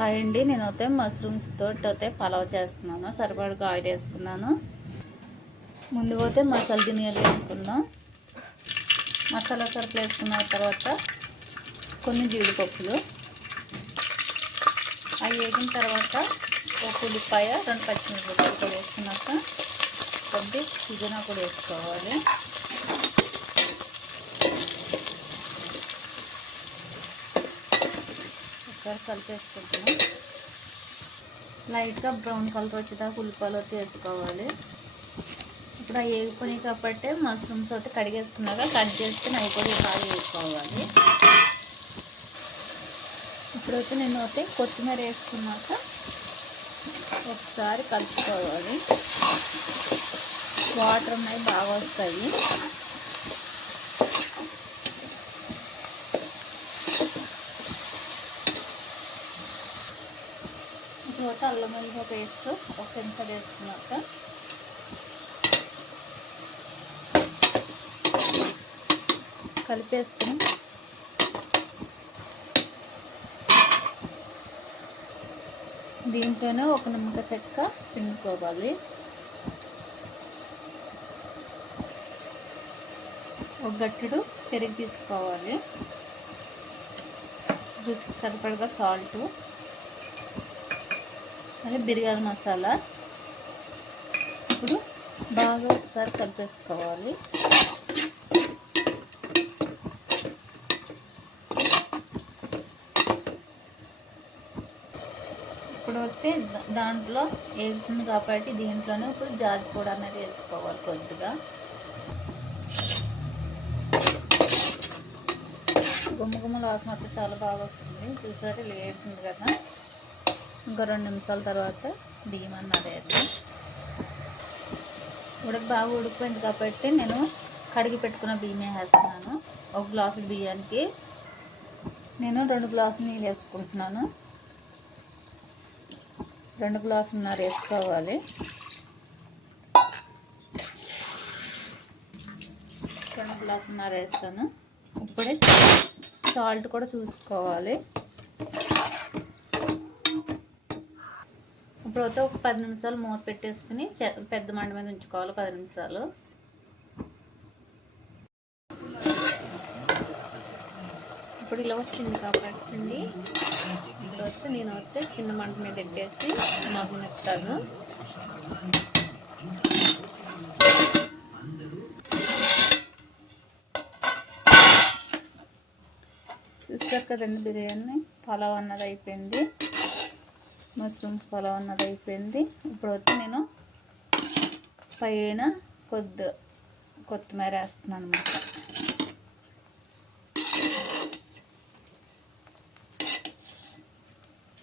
Hi అండి. నేనైతే mushrooms తోటి అయితే పలావ్ చేస్తున్నాను. సరిపడగా ఆయిల్ వేసుకున్నాను. ముందుగా అయితే మసాలా దినియాలు వేసుకుందాం. మసాలా సరుకులు వేసుకున్న తర్వాత కొన్ని జీడిపప్పులు. అవి వేగిన తర్వాత ఒక ఉల్లిపాయ రెండు పచ్చిమిరపకాయలు వేసుకున్నాక కొద్ది పుదీనా కూడా వేసుకోవాలి. ఒకసారి కలిపేసుకుంటాము లైట్గా బ్రౌన్ కలర్ వచ్చేదాకా ఉల్లిపాయలు వేసుకోవాలి ఇప్పుడు అవి వేగిపోయినాయి కాబట్టి మష్రూమ్స్ అయితే కడిగేసుకున్నాక కట్ చేసుకుని అవి కూడా బాగా వేసుకోవాలి. ఇప్పుడైతే నేను అయితే కొత్తిమీర వేసుకున్నాక ఒకసారి కలుపుకోవాలి. వాటర్ ఉన్నాయి బాగా వస్తాయి. తర్వాత అల్లం వెల్లుల్లి పేస్ట్ ఒక చెంచా వేసుకున్నాక కలిపేసుకుని దీంట్లోనే ఒక నిమ్మకాయ చెక్క పిండుకోవాలి. ఒక గట్టుడు పెరిగి తీసుకోవాలి. రుచికి సరిపడగా సాల్ట్ అదే బిర్యానీ మసాలా. ఇప్పుడు బాగా ఒకసారి కలిపేసుకోవాలి. ఇప్పుడు వస్తే దాంట్లో వేస్తుంది కాబట్టి దీంట్లోనే ఇప్పుడు జాజ్ కూడా అనేది వేసుకోవాలి కొద్దిగా. గుమ్మ గుమ్మల వాసన అయితే చాలా బాగా వస్తుంది. చూసారు లేటుంది కదా. ఇంకా రెండు నిమిషాల తర్వాత బియ్యం అన్నది వేద్దాం ఉడక బాగా ఉడికిపోయింది కాబట్టి నేను కడిగి పెట్టుకున్న బియ్యమే వేస్తున్నాను. ఒక గ్లాసుల బియ్యానికి నేను రెండు గ్లాసులు నీళ్ళు వేసుకుంటున్నాను. రెండు గ్లాసులున్నర వేసుకోవాలి. రెండు గ్లాసులున్నర వేస్తాను. ఇప్పుడే సాల్ట్ కూడా చూసుకోవాలి. ఇప్పుడైతే ఒక పది నిమిషాలు మూత పెట్టేసుకుని పెద్ద మండ మీద ఉంచుకోవాలి పది నిమిషాలు. ఇప్పుడు ఇలా వచ్చింది కాబట్టి ఇప్పుడు వస్తే నేను వస్తే చిన్న మంట మీద పెట్టేసి మగ్గనిస్తాను చూస్తారు కదండి బిర్యానీ? పలావ్ అన్నది అయిపోయింది. మష్రూమ్స్ పలావ్ అన్నది అయిపోయింది. ఇప్పుడు వచ్చి నేను పైన కొద్ది కొత్తిమీర వేస్తున్నాను అనమాట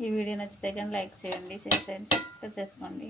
ఈ వీడియో నచ్చితే కానీ లైక్ చేయండి షేర్ చేయండి సబ్స్క్రైబ్ చేసుకోండి.